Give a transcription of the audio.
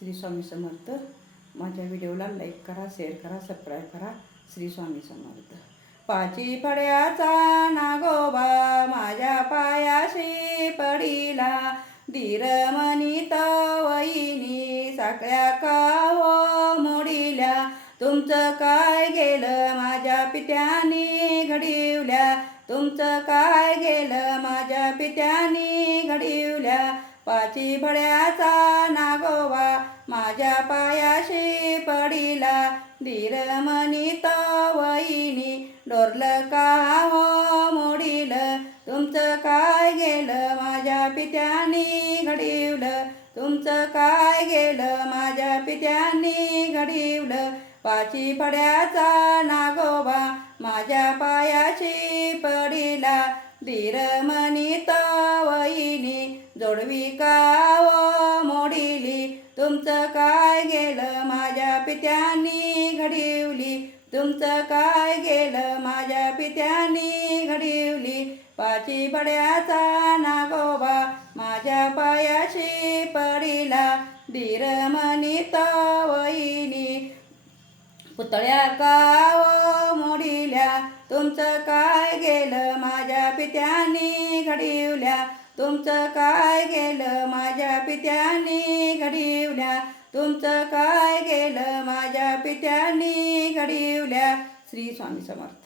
श्री स्वामी समर्थ. माझ्या व्हिडिओला लाईक करा शेअर करा सबस्क्राईब करा. श्री स्वामी समर्थ. पाची पड्याचा नागोबा माझ्या पायाशी पडिला. धीरमणी तवईनी वहिनी साकळ्या हो मोडिल्या. तुमचं काय गेलं माझ्या पित्याने घडिवल्या. तुमचं काय गेलं माझ्या पित्याने घडिवल्या. पाची फड्याचा नागोबा माझ्या पायाशी पडिला धीर म्हणीत वहिनी डोरलं का हो मोडील? तुमचं काय गेलं? माझ्या पित्यानी घडिवलं. तुमचं काय गेलं? माझ्या पित्यानी घडिवलं. पाची फड्याचा नागोबा माझ्या पायाशी पडिला धीर म्हणीत वहिनी जोडवी हो मोडिली? तुमचं काय गेलं माझ्या पित्यानी घडिवली? तुमचं काय गेलं माझ्या पित्यानी घडिवली? पाची बड्याचा नागोबा माझ्या पायाशी पडिला. धीर तवईनी वहिनी पुतळ्या काव मोडिल्या. तुमचं काय गेलं माझ्या पित्यानी घडिवल्या? तुमचं काय गेलं माझ्या पित्यानी घडवल्या तुमचं काय गेलं? माझ्या पित्यानी घडिवल्या. श्री स्वामी समर्थ.